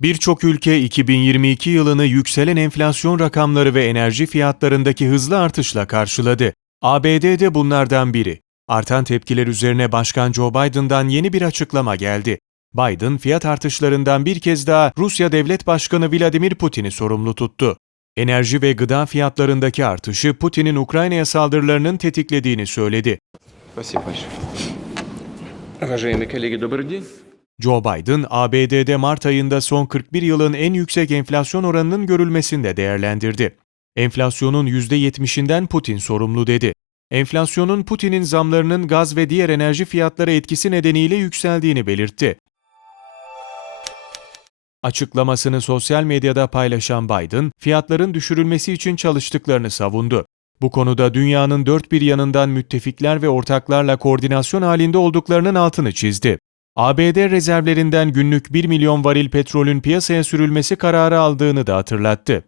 Birçok ülke 2022 yılını yükselen enflasyon rakamları ve enerji fiyatlarındaki hızlı artışla karşıladı. ABD de bunlardan biri. Artan tepkiler üzerine Başkan Joe Biden'dan yeni bir açıklama geldi. Biden fiyat artışlarından bir kez daha Rusya Devlet Başkanı Vladimir Putin'i sorumlu tuttu. Enerji ve gıda fiyatlarındaki artışı Putin'in Ukrayna'ya saldırılarının tetiklediğini söyledi. Спасибо большое. Уважаемые коллеги, добрый день. Joe Biden, ABD'de Mart ayında son 41 yılın en yüksek enflasyon oranının görülmesini de değerlendirdi. Enflasyonun %70'inden Putin sorumlu dedi. Enflasyonun Putin'in zamlarının gaz ve diğer enerji fiyatları etkisi nedeniyle yükseldiğini belirtti. Açıklamasını sosyal medyada paylaşan Biden, fiyatların düşürülmesi için çalıştıklarını savundu. Bu konuda dünyanın dört bir yanından müttefikler ve ortaklarla koordinasyon halinde olduklarının altını çizdi. ABD rezervlerinden günlük 1 milyon varil petrolün piyasaya sürülmesi kararı aldığını da hatırlattı.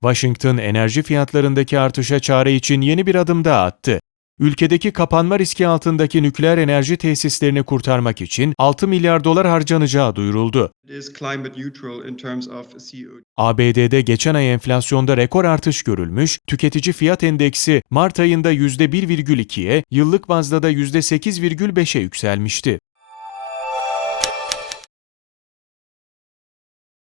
Washington enerji fiyatlarındaki artışa çare için yeni bir adım daha attı. Ülkedeki kapanma riski altındaki nükleer enerji tesislerini kurtarmak için 6 milyar dolar harcanacağı duyuruldu. It is climate neutral in terms of CO2 ABD'de geçen ay enflasyonda rekor artış görülmüş, tüketici fiyat endeksi Mart ayında %1,2'ye, yıllık bazda da %8,5'e yükselmişti.